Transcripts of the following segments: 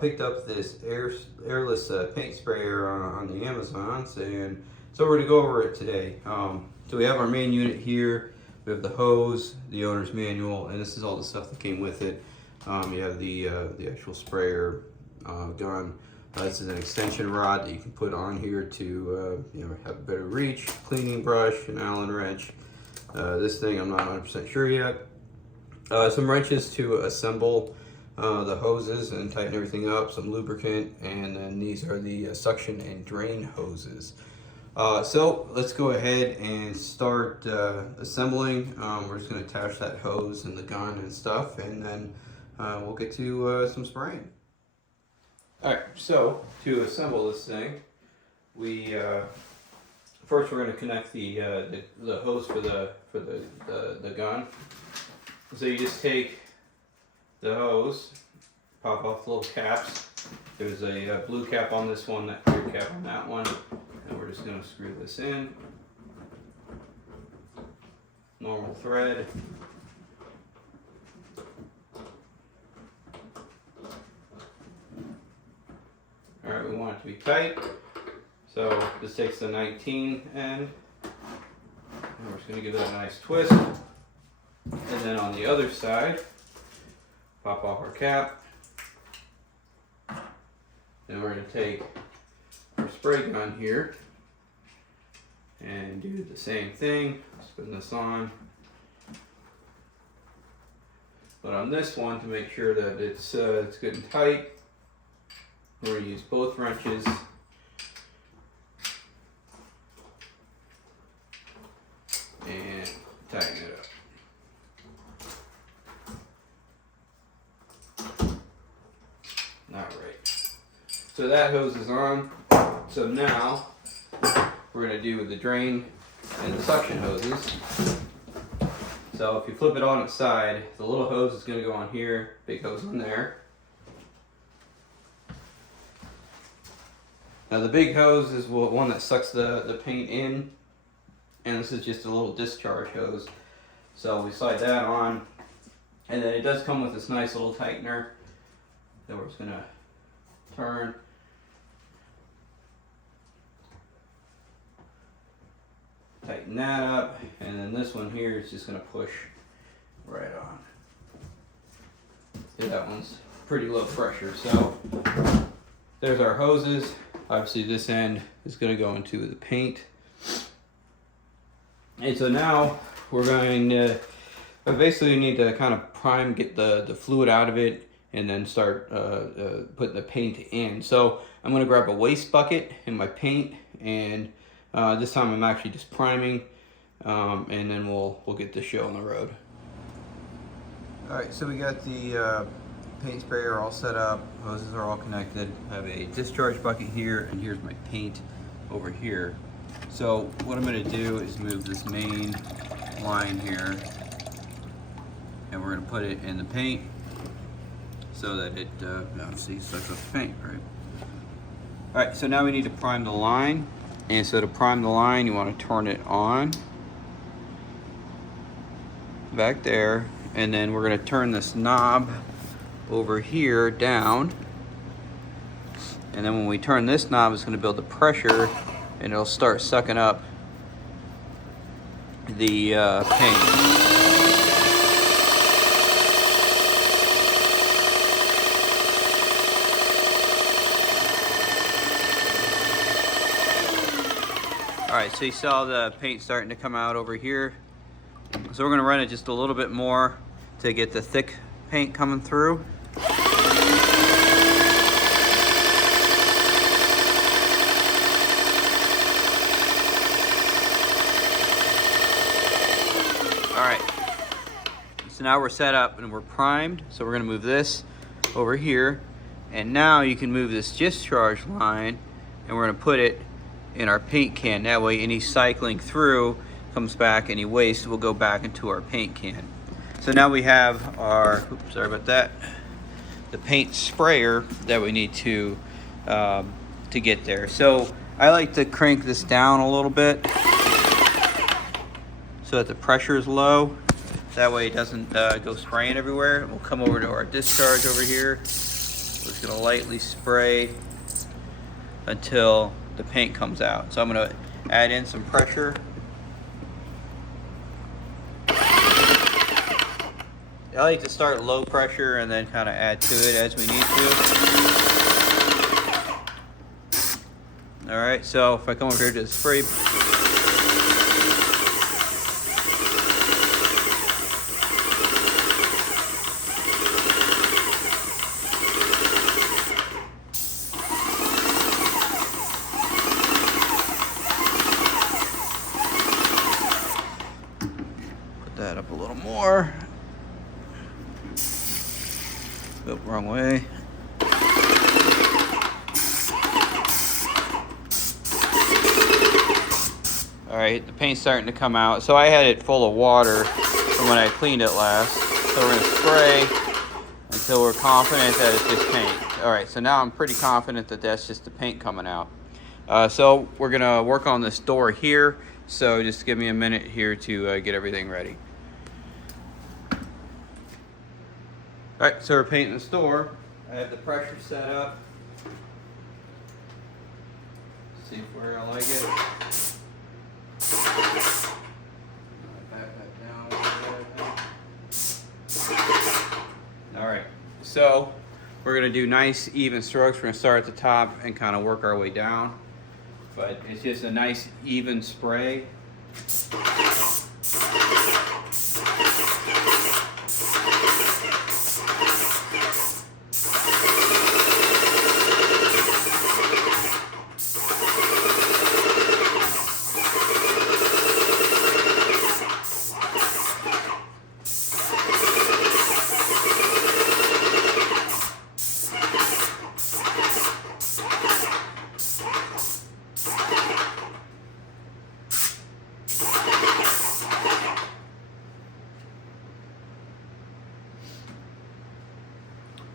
Picked up this airless paint sprayer on the Amazons, and so we're going to go over it today. So we have our main unit here. We have the hose, the owner's manual, and this is all the stuff that came with it. You have the actual sprayer gun. This is an extension rod that you can put on here to have a better reach. Cleaning brush, an Allen wrench. This thing I'm not 100% sure yet. Some wrenches to assemble the hoses and tighten everything up, some lubricant, and then these are the suction and drain hoses. So let's go ahead and start assembling. We're just going to attach that hose and the gun and stuff, and then we'll get to some spraying. Alright, so to assemble this thing, we first we're going to connect the hose for the gun. So you just take the hose, pop off the little caps. There's a blue cap on this one, that clear cap on that one, and we're just going to screw this in. Normal thread. Alright, we want it to be tight, so this takes the 19 end, and we're just going to give it a nice twist. And then on the other side, pop off our cap. Then we're going to take our spray gun here and do the same thing. Spin this on. But on this one, to make sure that it's good and tight, we're going to use both wrenches and tighten it up. All right. So that hose is on. So now we're going to do the drain and the suction hoses. So if you flip it on its side, the little hose is going to go on here, big hose on there. Now the big hose is one that sucks the paint in, and this is just a little discharge hose. So we slide that on, and then it does come with this nice little tightener that we're just going to turn. Tighten that up, and then this one here is just going to push right on. Yeah, that one's pretty low pressure. So there's our hoses. Obviously this end is going to go into the paint. And so now we're going to basically need to kind of prime, get the fluid out of it, and then start putting the paint in. So I'm going to grab a waste bucket and my paint, and this time I'm actually just priming, and then we'll get the show on the road. Alright, so we got the paint sprayer all set up, hoses are all connected. I have a discharge bucket here, and here's my paint over here. So what I'm going to do is move this main line here, and we're going to put it in the paint so that it obviously sucks up the paint, right? Alright, so now we need to prime the line, and so to prime the line you want to turn it on back there, and then we're going to turn this knob over here down, and then when we turn this knob, it's going to build the pressure and it'll start sucking up the paint. Alright, so you saw the paint starting to come out over here, so we're going to run it just a little bit more to get the thick paint coming through. Alright, so now we're set up and we're primed, so we're going to move this over here, and now you can move this discharge line, and we're going to put it in our paint can. That way any cycling through comes back, any waste will go back into our paint can. So now we have our, oops, sorry about that, the paint sprayer that we need to get there. So I like to crank this down a little bit so that the pressure is low. That way it doesn't go spraying everywhere. We'll come over to our discharge over here. Just gonna lightly spray until the paint comes out. So I'm gonna add in some pressure. I like to start low pressure and then kind of add to it as we need to. All right, so if I come over here to the spray, put that up a little more. Oop, wrong way. All right, the paint's starting to come out. So I had it full of water from when I cleaned it last. So we're gonna spray until we're confident that it's just paint. All right, so now I'm pretty confident that that's just the paint coming out. So we're gonna work on this door here. So just give me a minute here to get everything ready. All right, so we're painting this door. I have the pressure set up. See where I like it. Back that down. All right, so we're gonna do nice even strokes. We're gonna start at the top and kind of work our way down. But it's just a nice even spray.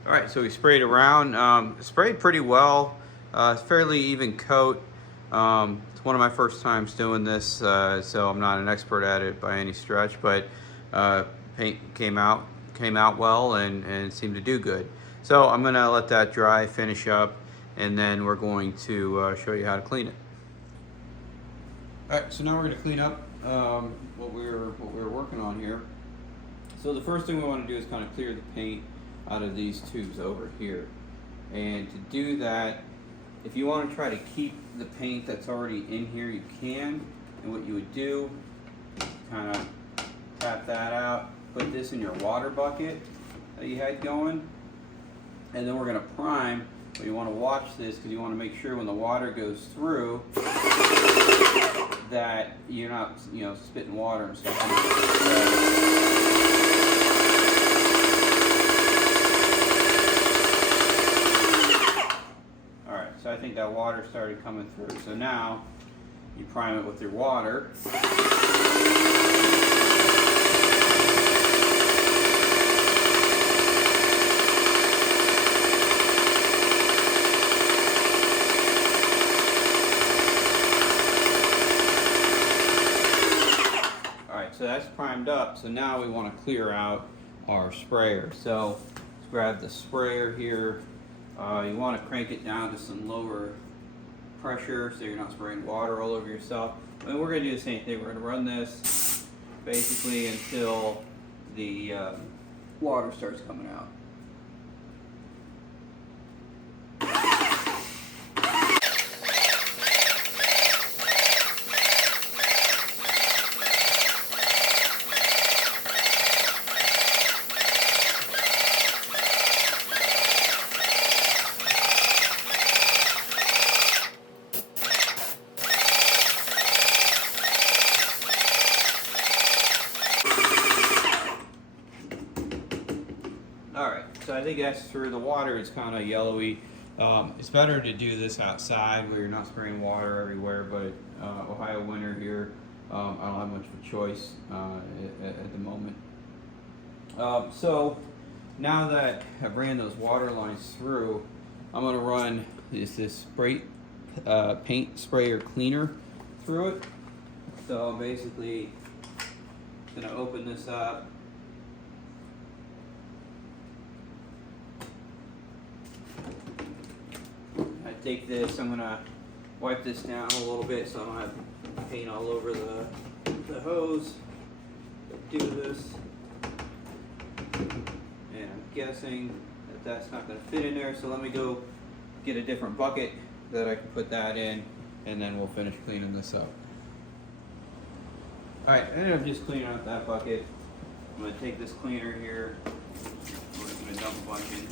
All right, so we sprayed around. Sprayed pretty well. It's fairly even coat. It's one of my first times doing this, so I'm not an expert at it by any stretch. But paint came out well and it seemed to do good. So I'm gonna let that dry, finish up, and then we're going to show you how to clean it. All right, so now we're gonna clean up what we're working on here. So the first thing we want to do is kind of clear the paint out of these tubes over here. And to do that, if you want to try to keep the paint that's already in here, you can. And what you would do, kind of tap that out, put this in your water bucket that you had going, and then we're going to prime. But you want to watch this because you want to make sure when the water goes through that you're not, spitting water and stuff. So I think that water started coming through. So now you prime it with your water. All right, so that's primed up. So now we want to clear out our sprayer. So let's grab the sprayer here. You want to crank it down to some lower pressure so you're not spraying water all over yourself. And we're going to do the same thing. We're going to run this basically until the water starts coming out. Alright, so I think that's through. The water is kind of yellowy. It's better to do this outside where you're not spraying water everywhere, but Ohio winter here, I don't have much of a choice at the moment. So now that I've ran those water lines through, I'm going to run this paint sprayer cleaner through it. So basically, I'm going to open this up. take this, I'm gonna wipe this down a little bit so I don't have paint all over the hose. Do this, and I'm guessing that that's not gonna fit in there, so let me go get a different bucket that I can put that in, and then we'll finish cleaning this up. Alright, I ended up just cleaning out that bucket. I'm going to take this cleaner here, we're just going to dump a bunch in.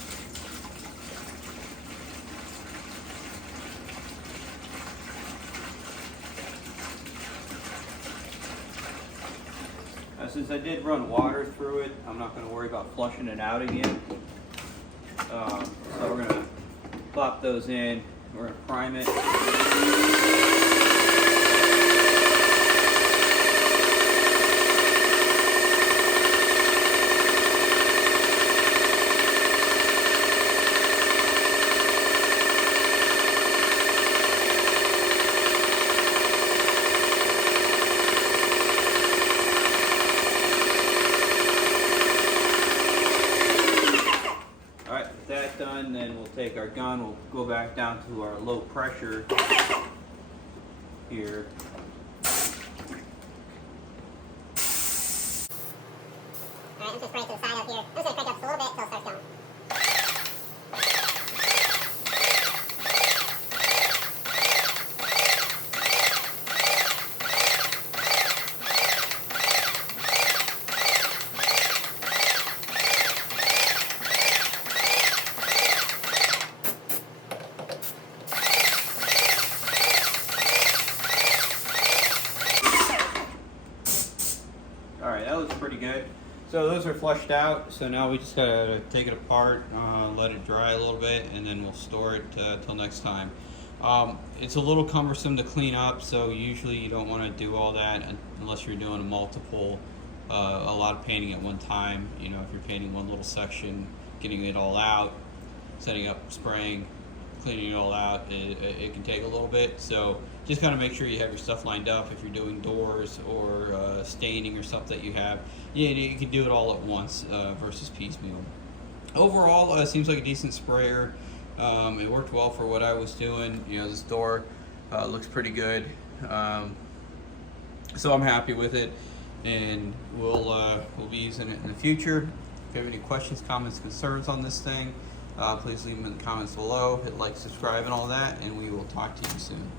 Since I did run water through it, I'm not going to worry about flushing it out again. So we're going to plop those in, we're going to prime it. That done, then we'll take our gun, we'll go back down to our low pressure here. Alright, I'm just spraying to the side up here. I'm just going to crank up just a little bit until it starts going. Alright, that looks pretty good. So those are flushed out, so now we just gotta take it apart, let it dry a little bit, and then we'll store it till next time. It's a little cumbersome to clean up, so usually you don't want to do all that unless you're doing a lot of painting at one time. You know, if you're painting one little section, getting it all out, setting up spraying, cleaning it all out, it can take a little bit. So just kind of make sure you have your stuff lined up. If you're doing doors or staining or stuff that you have, yeah, you can do it all at once versus piecemeal. Overall, it seems like a decent sprayer. It worked well for what I was doing. You know, this door looks pretty good, so I'm happy with it, and we'll be using it in the future. If you have any questions, comments, concerns on this thing, please leave them in the comments below. Hit like, subscribe, and all that, and we will talk to you soon.